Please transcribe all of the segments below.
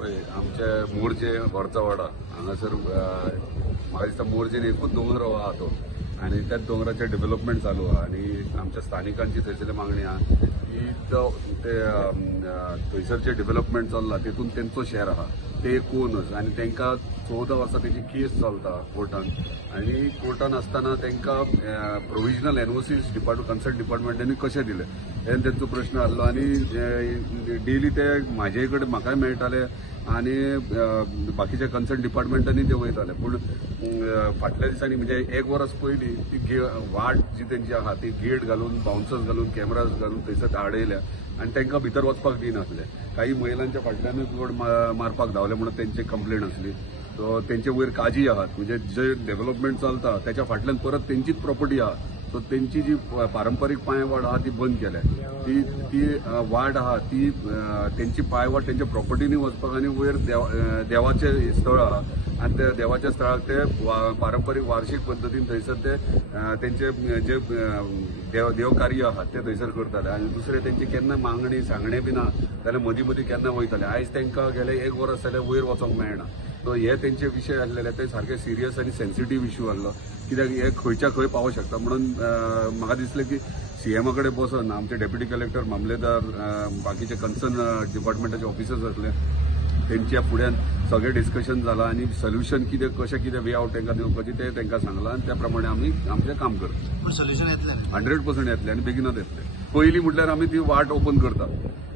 आमचे मोर्जे वर्चावाडा हांगासर म्हाका दिसता मोर्जेन एकूच दोंगर आहा तो आणि त्या दोंगराचे डेव्हलपमेंट चालू आहे आणि आमच्या स्थानिकांची थंयसरली मागणी आहे की जो ते थंयसरचे डेव्हलपमेंट चल्ला तेतून तेंचो शेअर आहा ते कोणच आणि तांकां 14 वर्सां तेजी केस चलता कोर्टान आणि कोर्टान आसतना तांकां प्रोविजनल एनओसीज कन्सर्न डिपार्टमेंटांनी कशें दिले हे तेंचो प्रश्न आसलो आणि डेली ते म्हाजे कडेन म्हाकाय मेळटाले आणि बाकीच्या कन्सर्न डिपार्टमेंटांनी ते वयताले पूण फाटल्या दिसांनी म्हणजे 1 वर्स पयलीं ती वाट जी तेंची आहा ती गेट घालून बाउन्सर्स घालून कॅमेराज घालून थंयसर आडयल्या आणि तांकां भितर वचपाक दिनासले काही महिलांच्या फाटल्यानूच बोर्ड मारपाक धांवले म्हणून तेंची कंप्लेंट आसली सो तेंचे वयर काजी आहात म्हणजे जे डेव्हलपमेंट चलता त्याच्या फाटल्यान परत तेंचीच प्रॉपर्टी आहा सो तेंची जी पारंपारीक पांयवाड आहा ती बंद केल्या ती वाड आहा ती तेंची पांयवाड तेंच्या प्रॉपर्टीनी वचपाक आणि वयर देवाचे स्थळ आहा आणि त्या देवाच्या स्थळाक ते पारंपारीक वार्षिक पद्दतीन थंयसर ते तेंचे जे देवकार्य आहात ते थंयसर करताले आणि दुसरे तेंची केन्ना मागणी सांगणे बी ना जाल्यार मदीं मदीं केन्ना वयताले आयज तांकां गेले 1 वर्स जाल्यार वयर वचोंक मेळना सो हे तेंचे विशय आसलेले ते सारखे सिरियस आणि सेन्सिटीव इश्यू आसलो कित्याक हे खंयच्या खंय पावूंक शकता म्हणून म्हाका दिसलें की सीएमा कडेन बसून आमचे डेप्युटी कलेक्टर मामलेदार बाकीचे कन्सर्न डिपार्टमेंटाचे ऑफिसर्स आसले तेंच्या फुड्यान सगळें डिस्कशन जालां आणि सोल्युशन कशें वे आउट तांकां दिवपाची ते तांकां सांगलां आणि त्या प्रमाणे आमी आमचें काम करता सोल्युशन येतलें 100% येतलें आणि बेगीनच येतलें पयलीं म्हटल्यार आमी ती वाट ओपन करता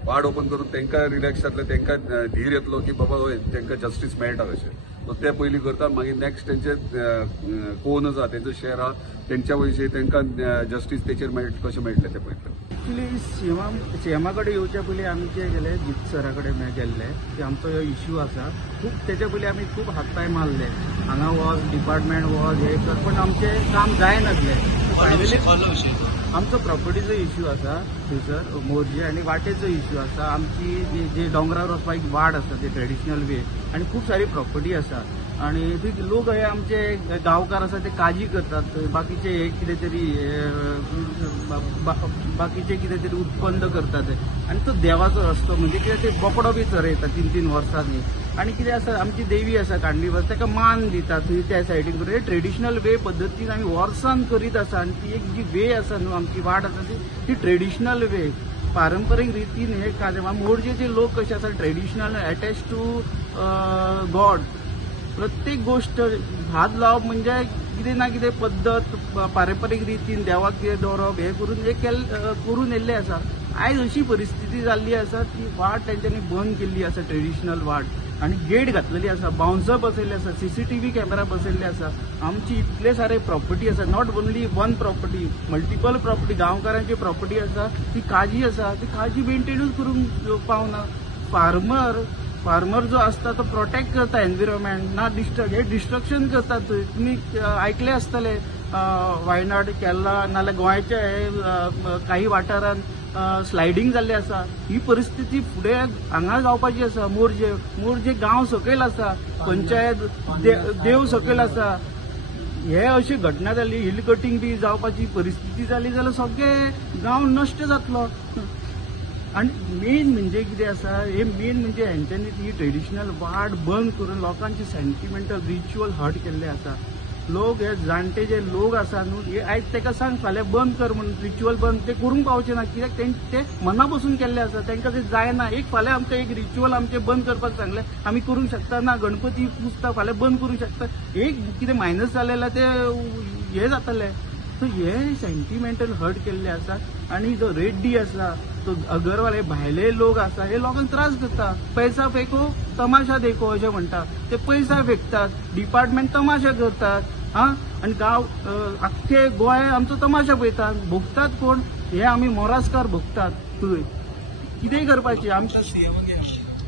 वाट ओपन करून तांकां रिलॅक्स जातले तांकां धीर येतलो की बाबा हय तांकां जस्टीस मेळटा कशें सो ते पयलीं करता मागीर नेक्स्ट तेंचे कोण आसा तेंचो शेअर आहा तेंच्या विशीं तांकां जस्टीस तेचेर कशें मेळटलें ते पळयतले एक्चुली सीएमा कडेन येवच्या पयलीं आमी जे गेले जित सरा कडेन गेल्ले की आमचो हो इश्यू आसा खूब तेच्या पयलीं आमी खूब हातपाय मारले हांगा वच डिपार्टमेंट वच हे कर पण आमचें काम जायनासलें फायनली आमचो प्रॉपर्टीचो इश्यू आसा थंयसर मोर्जे आनी वाटेचो इश्यू आसा आमची जे दोंगरार वचपाक एक वाड आसा ते ट्रेडिशनल वे आनी खूब सारी प्रॉपर्टी आसा आणि थंय लोक हे आमचे गांवकार आसा ते काजी करतात बाकीचे हे कितें तरी बाकीचे कितें तरी उत्पन्न करतात आणि तो देवाचो रस्तो म्हणजे कितें ते बोकडो बी चरयता 3-3 वर्सांनी आणि कितें आसा आमची देवी आसा कांडीवस ताका मान दिता थंय त्या सायडीन करून ट्रेडिशनल वे पद्दतीन आमी वर्सान करीत आसा आणि ती एक जी वे आसा न्हू आमची वाट आसा ती ट्रेडिशनल वे पारंपारीक रितीन हे कार्यक्रम मोर्जेचे लोक कशे आसा ट्रेडिशनल अटॅच टू गॉड प्रत्येक गोष्ट हात लावप म्हणजे कितें ना कितें पद्दत पारंपारीक रितीन देवाक कितें दवरप हे करून हे करून येल्ले आसा आयज अशी परिस्थिती जाल्ली आसा ती वाट तेंच्यांनी बंद केल्ली आसा ट्रेडिशनल वाट आणि गेट घातलेली आसा बाउन्सर बसयल्ले आसा सीसीटीव्ही कॅमेरा बसयल्ले आसा आमची इतले सारे प्रॉपर्टी आसा not only one property multiple property गांवकारांची प्रॉपर्टी आसा ती काजी आसा ती काजी मेंटेनूच करूंक पावना फार्मर जो असता तो प्रोटेक्ट करता एन्व्हायरमेंट ना डिस्ट्रक्शन करतात तुम्ही ऐकले आसतले वायनाड केरला नाल्यार गोंयच्या काही वाठारांत स्लायडिंग जाल्ली आसा ही परिस्थिती फुडें हांगा जावपाची आसा मोर्जे गांव सकयल आसा पंचायत देव सकयल आसा हे अशी घटना जाली हिल कटिंग बी जावपाची परिस्थिती जाली जाल्यार सगळे गांव नश्ट जातलो आणि मेन म्हणजे कितें आसा हे मेन म्हणजे हेंच्यांनी ती ट्रेडिशनल वाट बंद करून लोकांचे सेंटिमेंटल रिच्युअल हर्ट केल्ले आसा लोक हे जाणटे जे लोक आसा न्हू हे आयज ताका सांग फाल्यां बंद कर म्हणून रिच्युअल बंद ते करूंक पावचे ना कित्याक ते मना बसून केल्ले आसा तांकां ते जायना एक फाल्यां आमकां एक रिच्युअल आमचे बंद करपाक सांगले आमी करूंक शकता ना गणपती पुजता फाल्यां बंद करूंक शकता एक कितें मायनस जालें ते हे जातलें सो हे सेंटिमेंटल हर्ट केल्ले आसा आणि जो रेड्डी आसा तो अगरवाल हे भायले लोक आसा हे लोकांक त्रास करता पैसा फेको तमाशा देखो अशें म्हणटा ते पैसा फेकतात डिपार्टमेंट तमाशा करतात आणि गांव आख्खे गोंय आमचो तमाशा पळयतात भोगतात कोण हे आमी मोरासकार भोगतात थंय कितेंय करपाचें आमकां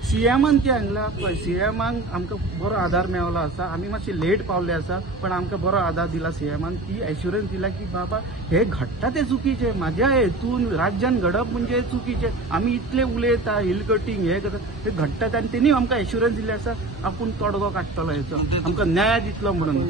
सीएमान कितें हांगला पळय सीएमांक आमकां बरो आधार मेळ्ळो आसा आमी मातशे लेट पावले आसा पण आमकां बरो आधार दिला सीएमान ती एश्युरन्स दिला की बाबा हे घडटा ते चुकीचे म्हाज्या हेतून राज्यान घडप म्हणजे चुकीचे आमी इतले उलयता हिल कटिंग हे करता ते घडटात आनी तेणी आमकां एश्युरन्स दिले आसा आपूण तोडगो काडटलो हेचो आमकां न्याय दितलो म्हणून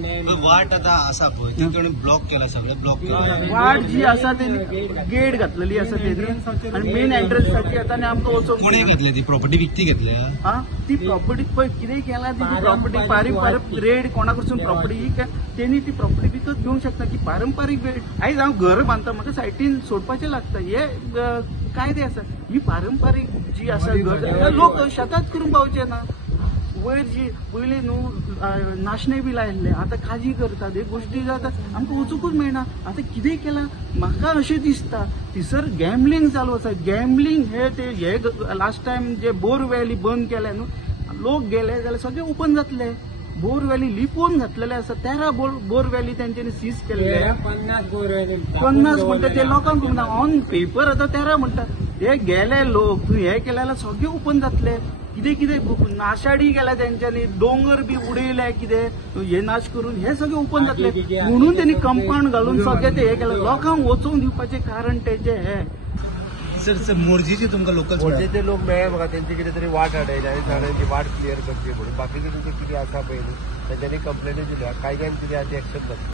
वाट आतां आसा पळय तितून ब्लॉक केला सगळें ब्लॉक वाट जी आसा तेणी गेट घातलेली आसा तेणी आनी मेन एंट्रन्साची आतां आनी आमकां वचोंक कोणें घेतली ती प्रॉपर्टी विकती घेतली घेतल्या हा ती प्रॉपर्टी पळय कितें केला ती प्रॉपर्टी पारंपारीक रेड कोणाकडसून प्रॉपर्टी तेणी ती प्रॉपर्टी विकत घेवंक शकता की पारंपारीक वेळ आयज हांव घर बांदता म्हाका सायटीन सोडपाचें लागता हे कायदे आसा ही पारंपारीक जी आसा घर लोक शेतांत करूंक पावचे ना वयर जी पयलीं न्हू नाशणे बी लायल्ले आतां काजी करतात हे गोश्टी जाता आमकां वचूंकूच मेळना आतां कितें केलां म्हाका अशें दिसता थिसर गॅमलींग चालू आसा गॅमलींग हे लास्ट टायम जे बोर व्हॅली बंद केले न्हू लोक गेले जाल्यार सगळे ओपन जातले बोर व्हॅली लिपोवन घातलेले आसा 13 बोर व्हॅली तेंच्यांनी सीज केल्ले 50 म्हणटा ते लोकांक म्हणटा ऑन पेपर आतां 13 म्हणटा हे गेले लोक हे केले जाल्यार सगळे ओपन जातले कितें कितें नाशाडी केल्या तेंच्यांनी दोंगर बी उडयले कितें हे नाश करून हे सगळे ओपन जातले म्हणून त्यांनी कंपाऊंड घालून सगळे ते हे केले लोकांक वचोवन दिवपाचें कारण तेजे हे सर मोर्जीचे तुमकां लोकल मोर्जेचे लोक मेळ्ळे म्हाका तेंचे कितें तरी वाट हाडयले आनी तांची वाट क्लियर करची म्हणून बाकीचे तुमचे कितें आसा पळय न्हू तेंच्यांनी कंप्लेनी दिल्या कायद्यान कितें आसा ती एक्शन जातली